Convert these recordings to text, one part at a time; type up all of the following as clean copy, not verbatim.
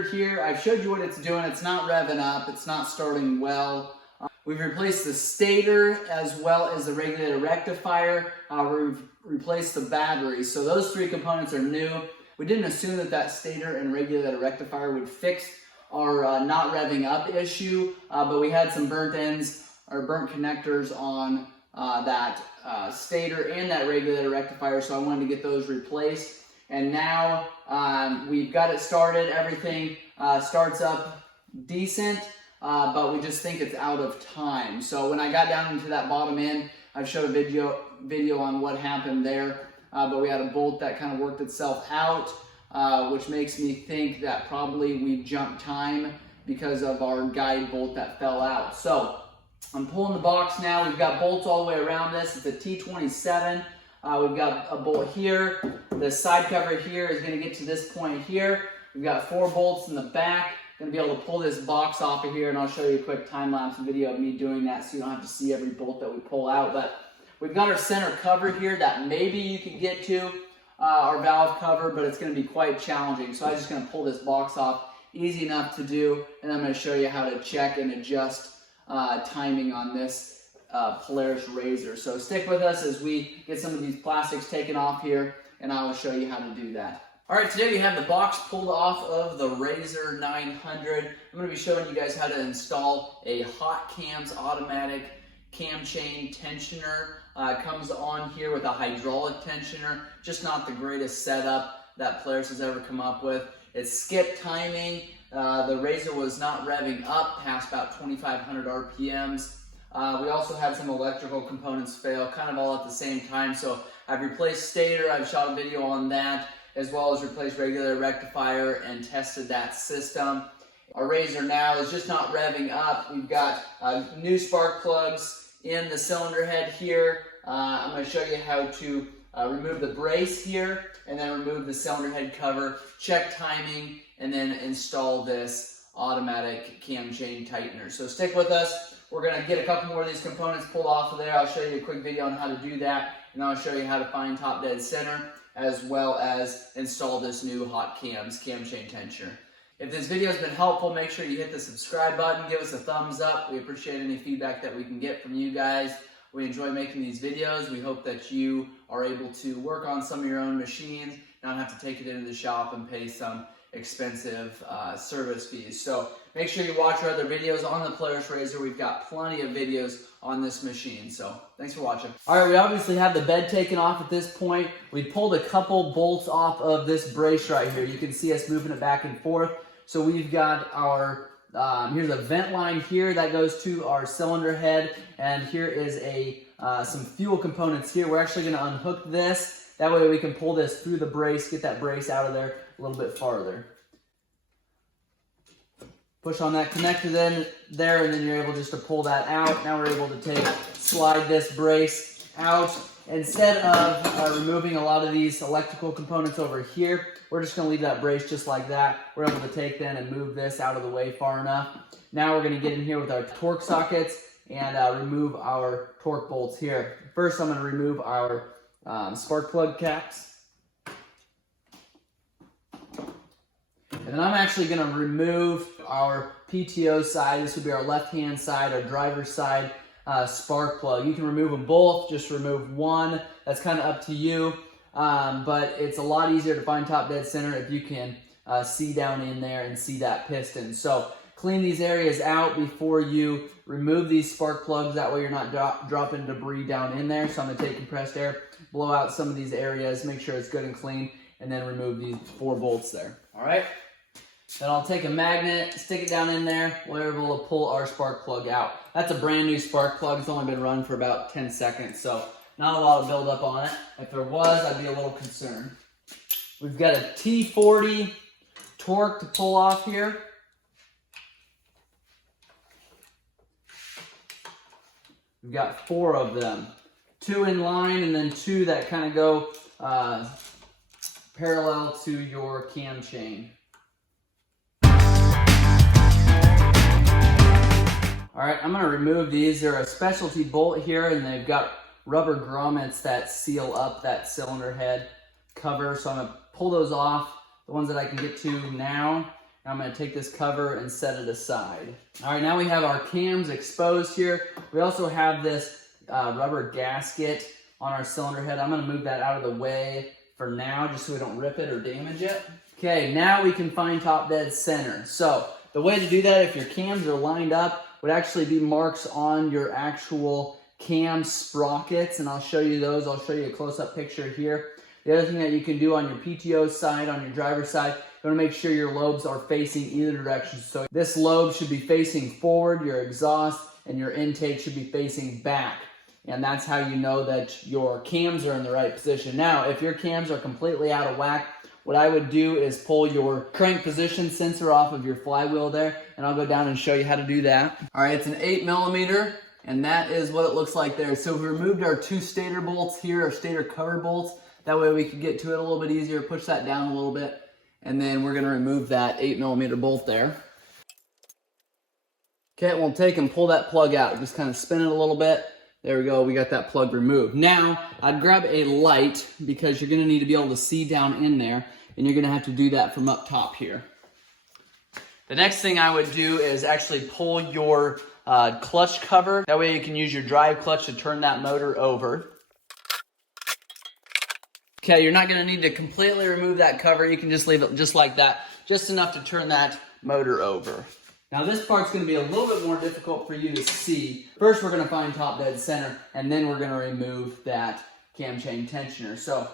standard here. I've showed you what it's doing. It's not revving up. It's not starting well. We've replaced the stator as well as the regulator rectifier. We've replaced the battery. So those three components are new. We didn't assume that stator and regulator rectifier would fix our not revving up issue, but we had some burnt ends or burnt connectors on that stator and that regulator rectifier, so I wanted to get those replaced. And now we've got it started. Everything starts up decent, but we just think it's out of time. So when I got down into that bottom end, I've showed a video on what happened there, but we had a bolt that kind of worked itself out, which makes me think that probably we jumped time because of our guide bolt that fell out. So I'm pulling the box now. We've got bolts all the way around this. It's a T27. We've got a bolt here. The side cover here is going to get to this point here. We've got 4 bolts in the back. Going to be able to pull this box off of here, and I'll show you a quick time-lapse video of me doing that so you don't have to see every bolt that we pull out. But we've got our center cover here that maybe you can get to, our valve cover, but it's going to be quite challenging. So I'm just going to pull this box off. Easy enough to do, and I'm going to show you how to check and adjust timing on this Polaris RZR. So stick with us as we get some of these plastics taken off here, and I will show you how to do that. All right, today we have the box pulled off of the RZR 900. I'm going to be showing you guys how to install a hot cams automatic cam chain tensioner. Comes on here with a hydraulic tensioner, just not the greatest setup that Polaris has ever come up with. It's skip timing. The RZR was not revving up past about 2,500 RPMs. We also had some electrical components fail kind of all at the same time. So I've replaced stator, I've shot a video on that, as well as replaced regulator rectifier and tested that system. Our RZR now is just not revving up. We've got new spark plugs in the cylinder head here. I'm going to show you how to remove the brace here and then remove the cylinder head cover, check timing, and then install this automatic cam chain tightener. So stick with us. We're going to get a couple more of these components pulled off of there. I'll show you a quick video on how to do that, and I'll show you how to find top dead center as well as install this new hot cams cam chain tensioner. If this video has been helpful, make sure you hit the subscribe button, give us a thumbs up. We appreciate any feedback that we can get from you guys. We enjoy making these videos. We hope that you are able to work on some of your own machines, not have to take it into the shop and pay some expensive service fees. So make sure you watch our other videos on the Polaris RZR. We've got plenty of videos on this machine. So thanks for watching. All right, we obviously have the bed taken off at this point. We pulled a couple bolts off of this brace right here. You can see us moving it back and forth. So we've got our here's a vent line here that goes to our cylinder head, and here is some fuel components here. We're actually going to unhook this. That way we can pull this through the brace, get that brace out of there a little bit farther. Push on that connector then there, and then you're able just to pull that out. Now we're able to slide this brace out. Instead of removing a lot of these electrical components over here, we're just going to leave that brace just like that. We're able to take then and move this out of the way far enough. Now we're going to get in here with our torque sockets and remove our torque bolts here. First, I'm going to remove our spark plug caps. And then I'm actually going to remove our PTO side. This would be our left-hand side, our driver's side spark plug. You can remove them both, just remove one. That's kind of up to you. But it's a lot easier to find top dead center if you can see down in there and see that piston. So clean these areas out before you remove these spark plugs. That way you're not dropping debris down in there. So I'm going to take compressed air, blow out some of these areas, make sure it's good and clean, and then remove these 4 bolts there. All right. Then I'll take a magnet, stick it down in there. We're able to pull our spark plug out. That's a brand new spark plug. It's only been run for about 10 seconds, so not a lot of buildup on it. If there was, I'd be a little concerned. We've got a T40 torque to pull off here. We've got 4 of them. 2 in line and then 2 that kind of go parallel to your cam chain. All right, I'm going to remove these. They're a specialty bolt here, and they've got rubber grommets that seal up that cylinder head cover. So I'm going to pull those off, the ones that I can get to now. And I'm going to take this cover and set it aside. All right, now we have our cams exposed here. We also have this rubber gasket on our cylinder head. I'm going to move that out of the way for now, just so we don't rip it or damage it. Okay, now we can find top dead center. So the way to do that, if your cams are lined up, would actually be marks on your actual cam sprockets, and I'll show you those. I'll show you a close-up picture here. The other thing that you can do on your PTO side, on your driver's side, you want to make sure your lobes are facing either direction. So this lobe should be facing forward, your exhaust, and your intake should be facing back. And that's how you know that your cams are in the right position. Now, if your cams are completely out of whack, what I would do is pull your crank position sensor off of your flywheel there, and I'll go down and show you how to do that. All right, it's an 8mm, and that is what it looks like there. So we removed our 2 stator bolts here, our stator cover bolts. That way we can get to it a little bit easier, push that down a little bit, and then we're gonna remove that 8mm bolt there. Okay, we'll take and pull that plug out. Just kind of spin it a little bit. There we go, we got that plug removed. Now, I'd grab a light because you're gonna need to be able to see down in there, and you're gonna have to do that from up top here. The next thing I would do is actually pull your clutch cover. That way you can use your drive clutch to turn that motor over. Okay, you're not gonna need to completely remove that cover. You can just leave it just like that, just enough to turn that motor over. Now this part's going to be a little bit more difficult for you to see. First we're going to find top dead center, and then we're going to remove that cam chain tensioner. So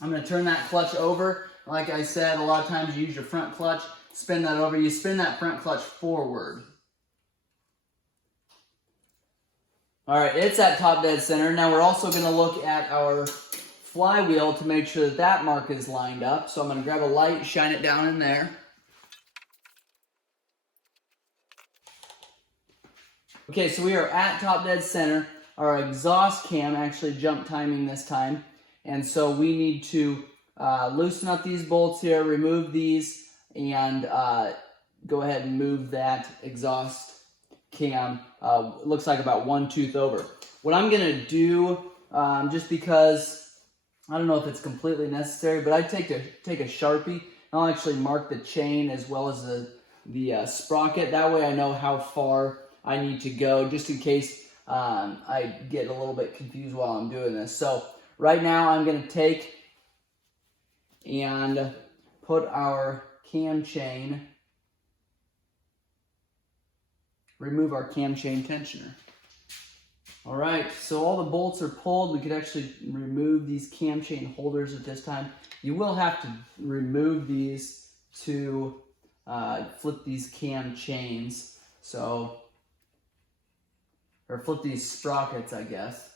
I'm going to turn that clutch over. Like I said, a lot of times you use your front clutch, spin that over. You spin that front clutch forward. All right, it's at top dead center. Now we're also going to look at our flywheel to make sure that that mark is lined up. So I'm going to grab a light, shine it down in there. Okay, so we are at top dead center. Our exhaust cam actually jumped timing this time. And so we need to loosen up these bolts here, remove these, and go ahead and move that exhaust cam. Looks like about 1 tooth over. What I'm gonna do, just because, I don't know if it's completely necessary, but I take a Sharpie, and I'll actually mark the chain as well as the sprocket. That way I know how far I need to go, just in case I get a little bit confused while I'm doing this. So right now I'm going to take and put our cam chain, remove our cam chain tensioner. All right, so all the bolts are pulled. We could actually remove these cam chain holders at this time. You will have to remove these to flip these cam chains. So, or flip these sprockets, I guess.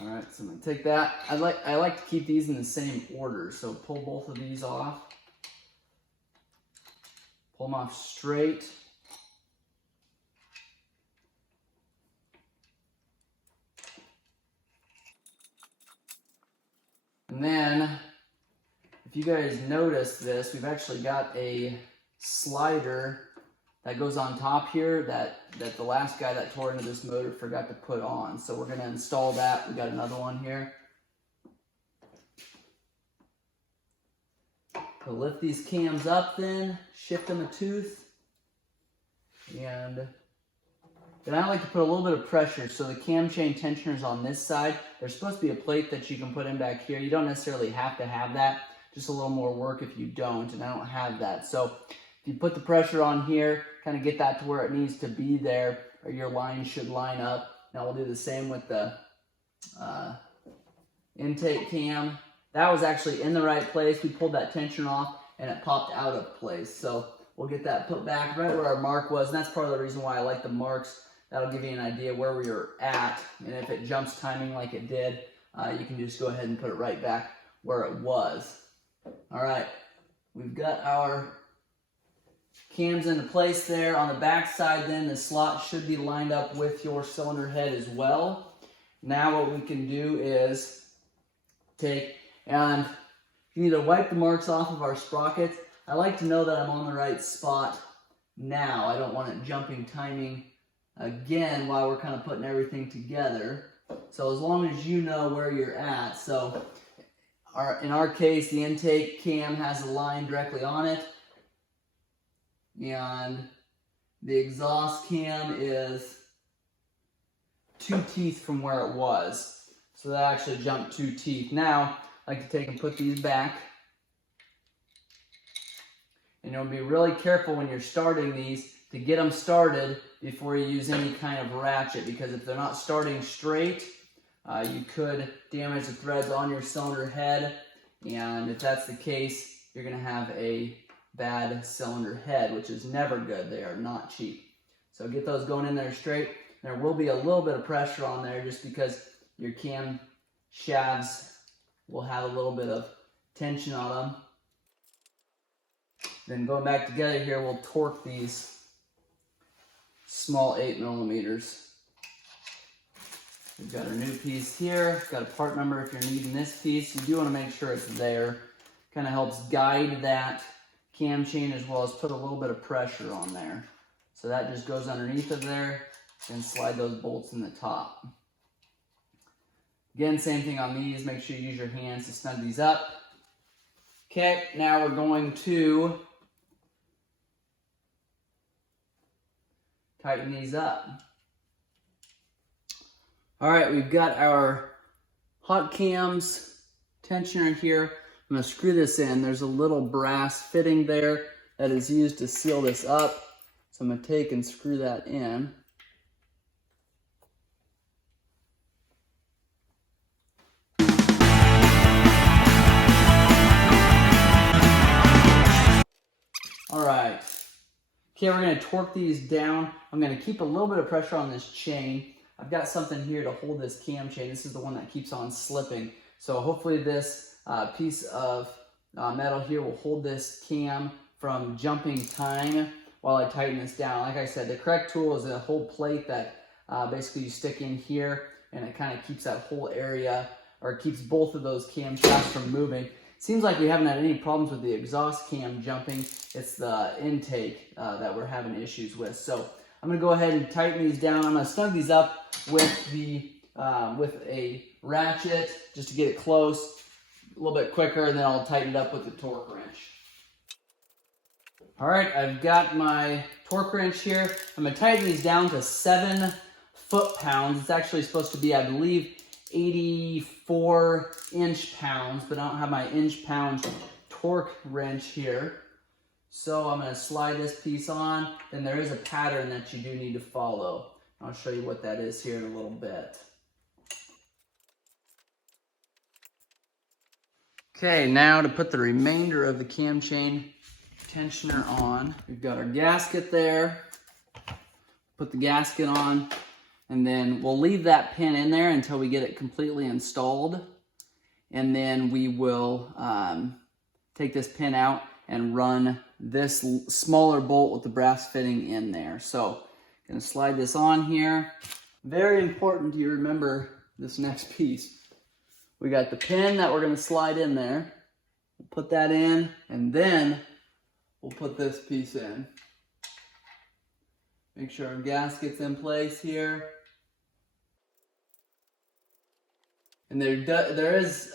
All right, so I'm gonna take that. I like to keep these in the same order. So pull both of these off. Pull them off straight. And then, if you guys notice this, we've actually got a slider that goes on top here that the last guy that tore into this motor forgot to put on. So we're going to install that. We got another one here. So lift these cams up then, shift them a tooth, and then I like to put a little bit of pressure. So the cam chain tensioner is on this side. There's supposed to be a plate that you can put in back here. You don't necessarily have to have that. Just a little more work if you don't, and I don't have that. So if you put the pressure on here, kind of get that to where it needs to be there, or your line should line up. Now we'll do the same with the intake cam. That was actually in the right place. We pulled that tension off and it popped out of place. So we'll get that put back right where our mark was, and that's part of the reason why I like the marks. That'll give you an idea where we are at, and if it jumps timing like it did, you can just go ahead and put it right back where it was. All right, we've got our cams into place there. On the back side then, the slot should be lined up with your cylinder head as well. Now what we can do is take and either wipe the marks off of our sprockets. I like to know that I'm on the right spot now. I don't want it jumping timing again while we're kind of putting everything together. So as long as you know where you're at. So In our case, the intake cam has a line directly on it, and the exhaust cam is 2 teeth from where it was. So that actually jumped 2 teeth. Now, I like to take and put these back. And you'll be really careful when you're starting these to get them started before you use any kind of ratchet, because if they're not starting straight, you could damage the threads on your cylinder head, and if that's the case, you're going to have a bad cylinder head, which is never good. They are not cheap. So get those going in there straight. There will be a little bit of pressure on there just because your cam shafts will have a little bit of tension on them. Then going back together here, we'll torque these small 8mm. We've got our new piece here. Got a part number if you're needing this piece. You do want to make sure it's there. Kind of helps guide that cam chain as well as put a little bit of pressure on there. So that just goes underneath of there and slide those bolts in the top. Again, same thing on these. Make sure you use your hands to snug these up. Okay, now we're going to tighten these up. All right, we've got our hot cams tensioner here. I'm going to screw this in. There's a little brass fitting there that is used to seal this up. So I'm going to take and screw that in. All right. Okay, we're going to torque these down. I'm going to keep a little bit of pressure on this chain. I've got something here to hold this cam chain. This is the one that keeps on slipping. So hopefully this piece of metal here will hold this cam from jumping time while I tighten this down. Like I said, the correct tool is a whole plate that basically you stick in here, and it kind of keeps that whole area, or keeps both of those cam shafts from moving. Seems like we haven't had any problems with the exhaust cam jumping. It's the intake that we're having issues with. So I'm going to go ahead and tighten these down. I'm going to snug these up with a ratchet just to get it close a little bit quicker, and then I'll tighten it up with the torque wrench. All right, I've got my torque wrench here. I'm going to tighten these down to 7 foot-pounds. It's actually supposed to be, I believe, 84 inch-pounds, but I don't have my inch-pound torque wrench here. So I'm going to slide this piece on, and there is a pattern that you do need to follow. I'll show you what that is here in a little bit. Okay, now to put the remainder of the cam chain tensioner on, we've got our gasket there. Put the gasket on, and then we'll leave that pin in there until we get it completely installed. And then we will take this pin out and run this smaller bolt with the brass fitting in there. So I'm going to slide this on here. Very important you remember this next piece. We got the pin that we're going to slide in there. We'll put that in, and then we'll put this piece in. Make sure our gasket's in place here. And there is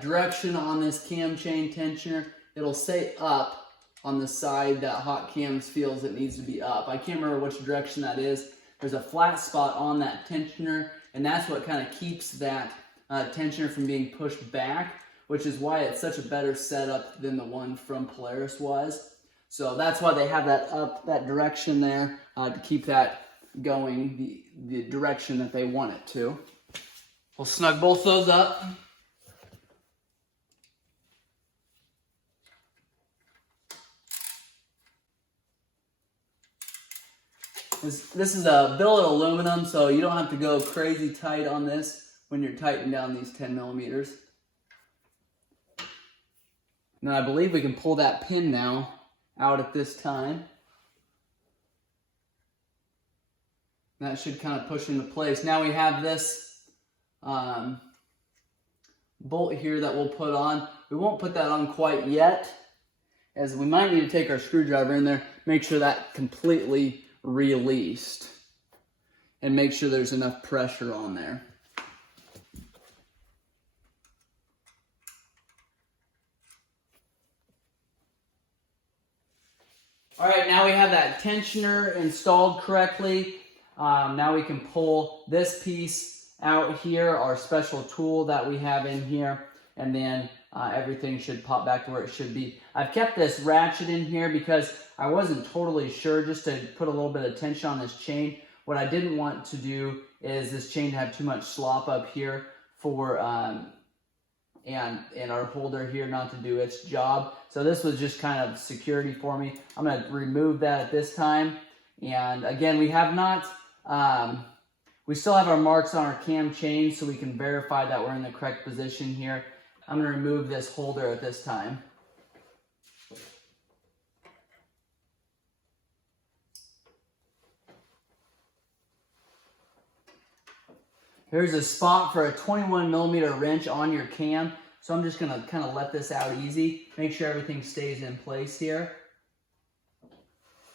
direction on this cam chain tensioner. It'll say up on the side that hot cams feels it needs to be up. I can't remember which direction that is. There's a flat spot on that tensioner, and that's what kind of keeps that tensioner from being pushed back, which is why it's such a better setup than the one from Polaris was. So that's why they have that up, that direction there, to keep that going the direction that they want it to. We'll snug both those up. This is a billet aluminum, so you don't have to go crazy tight on this when you're tightening down these 10mm. Now I believe we can pull that pin now out at this time. That should kind of push into place. Now we have this bolt here that we'll put on. We won't put that on quite yet, as we might need to take our screwdriver in there, make sure that completely released, and make sure there's enough pressure on there. All right, now we have that tensioner installed correctly. Now we can pull this piece out here, our special tool that we have in here, and then everything should pop back to where it should be. I've kept this ratchet in here because I wasn't totally sure, just to put a little bit of tension on this chain. What I didn't want to do is this chain to have too much slop up here for and our holder here not to do its job. So this was just kind of security for me. I'm going to remove that at this time. And again, we have not, we still have our marks on our cam chain, so we can verify that we're in the correct position here. I'm going to remove this holder at this time. Here's a spot for a 21mm wrench on your cam. So I'm just going to kind of let this out easy. Make sure everything stays in place here.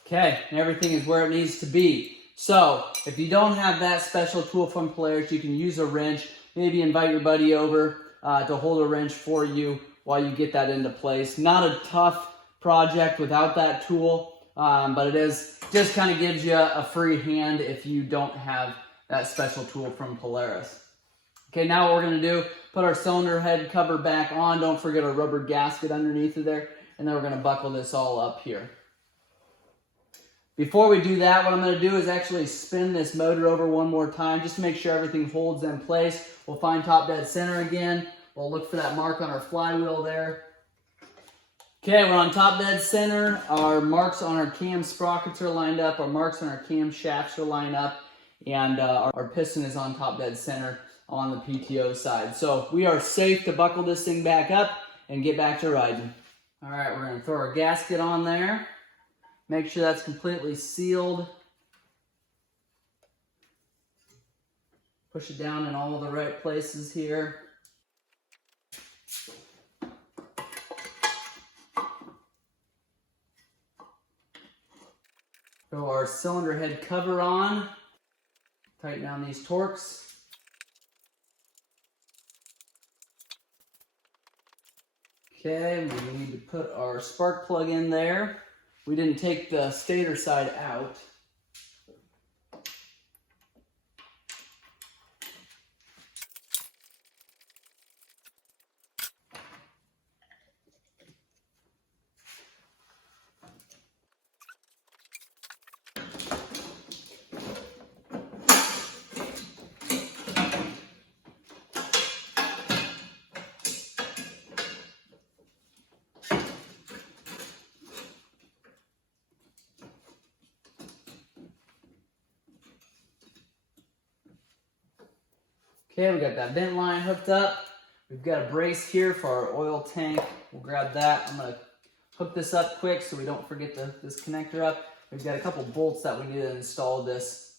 Okay, and everything is where it needs to be. So if you don't have that special tool from Polaris, you can use a wrench. Maybe invite your buddy over to hold a wrench for you while you get that into place. Not a tough project without that tool, but it is just kind of gives you a free hand if you don't have that special tool from Polaris. Okay, now what we're going to do, put our cylinder head cover back on. Don't forget our rubber gasket underneath of there. And then we're going to buckle this all up here. Before we do that, what I'm going to do is actually spin this motor over one more time just to make sure everything holds in place. We'll find top dead center again. We'll look for that mark on our flywheel there. Okay, we're on top dead center. Our marks on our cam sprockets are lined up. Our marks on our cam shafts are lined up. And our piston is on top dead center on the PTO side. So we are safe to buckle this thing back up and get back to riding. All right, we're going to throw our gasket on there. Make sure that's completely sealed. Push it down in all the right places here. Throw our cylinder head cover on. Tighten down these torques. Okay, we need to put our spark plug in there. We didn't take the stator side out. Okay, we got that vent line hooked up. We've got a brace here for our oil tank. We'll grab that. I'm going to hook this up quick so we don't forget this connector up. We've got a couple bolts that we need to install this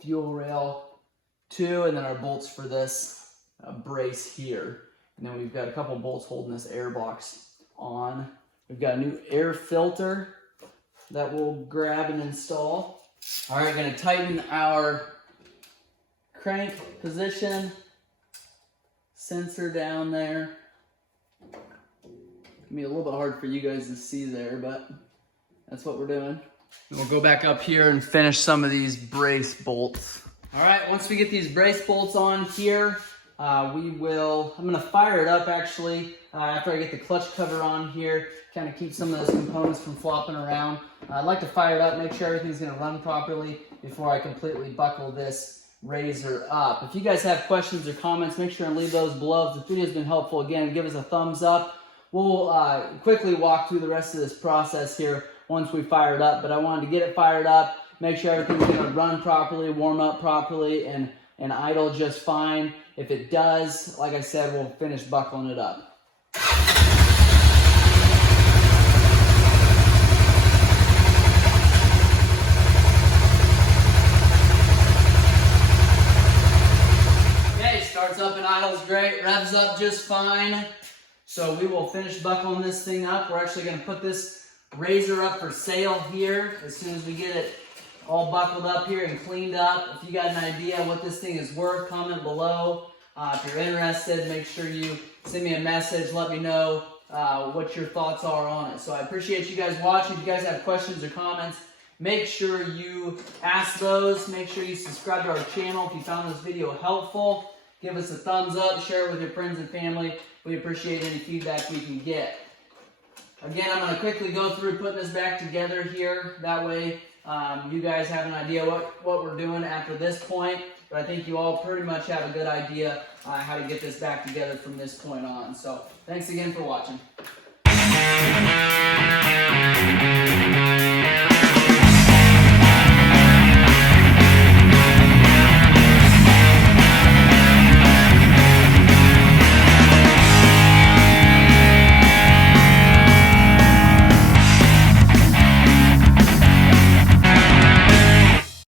fuel rail to, and then our bolts for this brace here. And then we've got a couple bolts holding this air box on. We've got a new air filter that we'll grab and install. All right, going to tighten our crank position, sensor down there. It'll be a little bit hard for you guys to see there, but that's what we're doing. And we'll go back up here and finish some of these brace bolts. All right, once we get these brace bolts on here, I'm gonna fire it up actually after I get the clutch cover on here, kind of keep some of those components from flopping around. I'd like to fire it up, make sure everything's gonna run properly before I completely buckle this RZR up. If you guys have questions or comments, make sure and leave those below. If the video's been helpful, again, give us a thumbs up. We'll quickly walk through the rest of this process here once we fire it up, but I wanted to get it fired up, make sure everything's going to run properly, warm up properly, and idle just fine. If it does, like I said, we'll finish buckling it up. Starts up and idles great, revs up just fine. So we will finish buckling this thing up. We're actually going to put this RZR up for sale here as soon as we get it all buckled up here and cleaned up. If you got an idea what this thing is worth, comment below. If you're interested, make sure you send me a message, let me know what your thoughts are on it. So I appreciate you guys watching. If you guys have questions or comments, make sure you ask those. Make sure you subscribe to our channel if you found this video helpful. Give us a thumbs up, share it with your friends and family. We appreciate any feedback we can get. Again, I'm going to quickly go through putting this back together here. That way you guys have an idea what we're doing after this point. But I think you all pretty much have a good idea how to get this back together from this point on. So thanks again for watching.